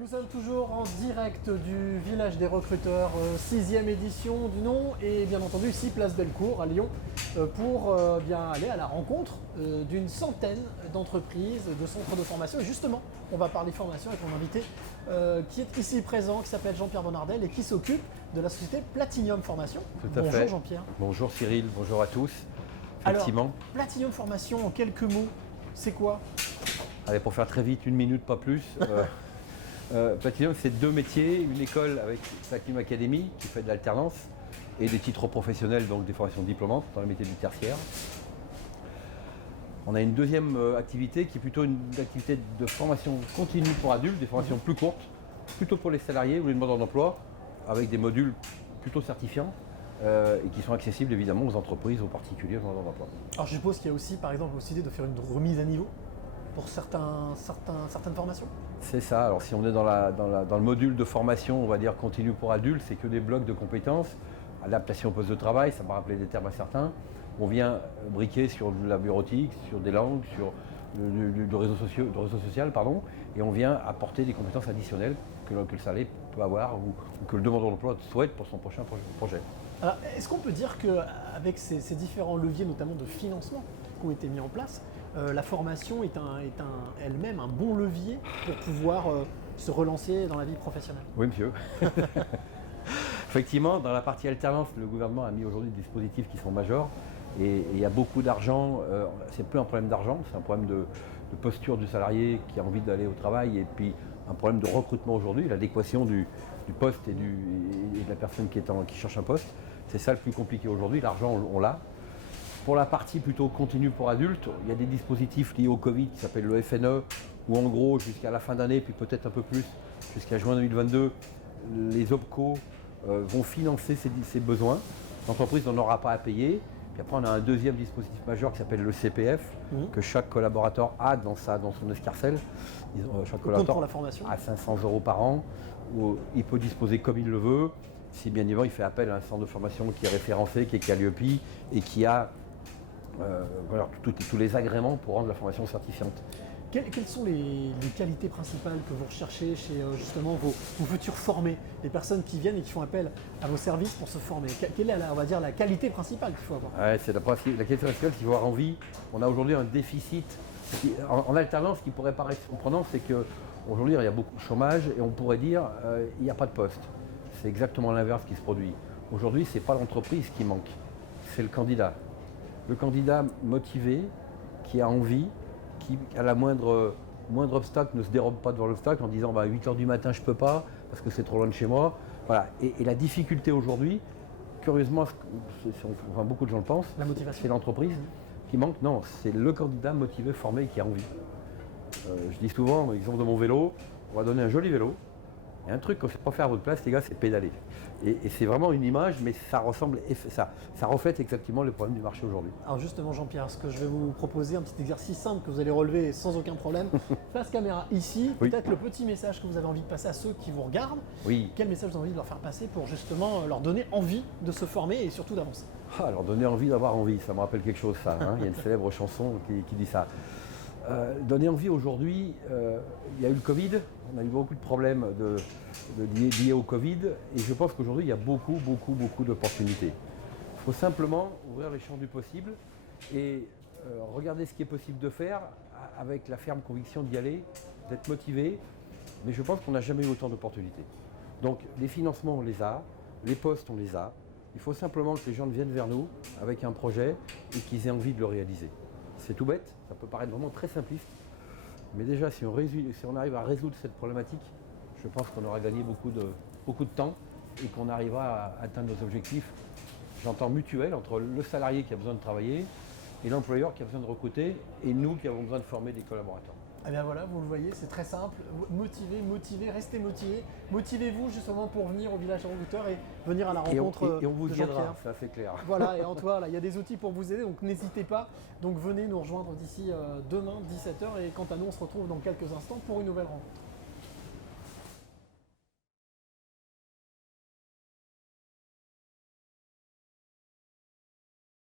Nous sommes toujours en direct du village des recruteurs, 6e édition du nom, et bien entendu ici place Bellecour à Lyon pour bien aller à la rencontre d'une centaine d'entreprises, de centres de formation. Et justement, on va parler formation avec mon invité qui est ici présent, qui s'appelle Jean-Pierre Bonardel et qui s'occupe de la société Platinium Formation. Tout à Bonjour fait. Jean-Pierre. Bonjour Cyril, bonjour à tous. Effectivement. Alors, Platinium Formation, en quelques mots, c'est quoi? Allez, pour faire très vite, 1 minute, pas plus. Platinium, c'est 2 métiers, une école avec Platinum Academy qui fait de l'alternance et des titres professionnels, donc des formations diplômantes dans les métiers du tertiaire. On a une deuxième activité qui est plutôt une activité de formation continue pour adultes, des formations plus courtes, plutôt pour les salariés ou les demandeurs d'emploi, avec des modules plutôt certifiants et qui sont accessibles évidemment aux entreprises, aux particuliers, aux demandeurs d'emploi. Alors je suppose qu'il y a aussi par exemple l'idée de faire une remise à niveau pour certaines formations. C'est ça, alors si on est dans le module de formation, on va dire continu pour adultes, c'est que des blocs de compétences, adaptation au poste de travail, ça m'a rappelé des termes à certains. On vient briquer sur de la bureautique, sur des langues, sur du réseau social, et on vient apporter des compétences additionnelles que le salarié peut avoir ou que le demandeur d'emploi souhaite pour son prochain projet. Alors, est-ce qu'on peut dire qu'avec ces différents leviers, notamment de financement, qui ont été mis en place, la formation est elle-même un bon levier pour pouvoir se relancer dans la vie professionnelle? Oui, monsieur. Effectivement, dans la partie alternance, le gouvernement a mis aujourd'hui des dispositifs qui sont majeurs et il y a beaucoup d'argent. C'est plus un problème d'argent, c'est un problème de posture du salarié qui a envie d'aller au travail et puis un problème de recrutement aujourd'hui, l'adéquation du poste et de la personne qui cherche un poste. C'est ça le plus compliqué aujourd'hui, l'argent on l'a. Pour la partie plutôt continue pour adultes, il y a des dispositifs liés au Covid qui s'appellent le FNE, où en gros jusqu'à la fin d'année, puis peut-être un peu plus, jusqu'à juin 2022, les OPCO vont financer ces besoins. L'entreprise n'en aura pas à payer. Puis après on a un deuxième dispositif majeur qui s'appelle le CPF, que chaque collaborateur a dans son escarcelle. Chaque collaborateur pour la formation. a 500 € par an, où il peut disposer comme il le veut. Si bien évidemment il fait appel à un centre de formation qui est référencé, qui est Calliope et qui a tous les agréments pour rendre la formation certifiante. Quelles sont les qualités principales que vous recherchez chez justement vos futurs formés, les personnes qui viennent et qui font appel à vos services pour se former? Quelle est on va dire, la qualité principale qu'il faut avoir? C'est la qualité principale qu'il faut avoir envie. On a aujourd'hui un déficit en alternance qui pourrait paraître surprenant, c'est qu'aujourd'hui il y a beaucoup de chômage et on pourrait dire il n'y a pas de poste. C'est exactement l'inverse qui se produit. Aujourd'hui, ce n'est pas l'entreprise qui manque, c'est le candidat. Le candidat motivé, qui a envie, qui à la moindre obstacle ne se dérobe pas devant l'obstacle en disant 8 h du matin je peux pas parce que c'est trop loin de chez moi. Voilà. Et la difficulté aujourd'hui, curieusement, beaucoup de gens le pensent, c'est l'entreprise qui manque. Non, c'est le candidat motivé, formé et qui a envie. Je dis souvent, exemple de mon vélo, on va donner un joli vélo. Et un truc qu'on ne sait pas faire à votre place, les gars, c'est pédaler. Et c'est vraiment une image, mais ça reflète exactement les problèmes du marché aujourd'hui. Alors justement Jean-Pierre, ce que je vais vous proposer, un petit exercice simple que vous allez relever sans aucun problème. Face caméra ici, peut-être le petit message que vous avez envie de passer à ceux qui vous regardent. Oui. Quel message vous avez envie de leur faire passer pour justement leur donner envie de se former et surtout d'avancer? Leur donner envie d'avoir envie, ça me rappelle quelque chose ça. Il y a une célèbre chanson qui dit ça. Donner envie aujourd'hui, il y a eu le Covid, on a eu beaucoup de problèmes liés au Covid et je pense qu'aujourd'hui il y a beaucoup d'opportunités. Il faut simplement ouvrir les champs du possible et regarder ce qui est possible de faire avec la ferme conviction d'y aller, d'être motivé, mais je pense qu'on n'a jamais eu autant d'opportunités. Donc les financements on les a, les postes on les a, il faut simplement que les gens viennent vers nous avec un projet et qu'ils aient envie de le réaliser. C'est tout bête, ça peut paraître vraiment très simpliste, mais déjà si on arrive à résoudre cette problématique, je pense qu'on aura gagné beaucoup de temps et qu'on arrivera à atteindre nos objectifs, j'entends mutuels, entre le salarié qui a besoin de travailler et l'employeur qui a besoin de recruter et nous qui avons besoin de former des collaborateurs. Eh bien voilà, vous le voyez, c'est très simple. Motivez, restez motivés. Motivez-vous justement pour venir au village recruteur et venir à la rencontre et on vous de guidera, Jean-Pierre. ça c'est clair. Voilà, et Antoine, il y a des outils pour vous aider, donc n'hésitez pas. Donc venez nous rejoindre d'ici demain, 17 h. Et quant à nous, on se retrouve dans quelques instants pour une nouvelle rencontre.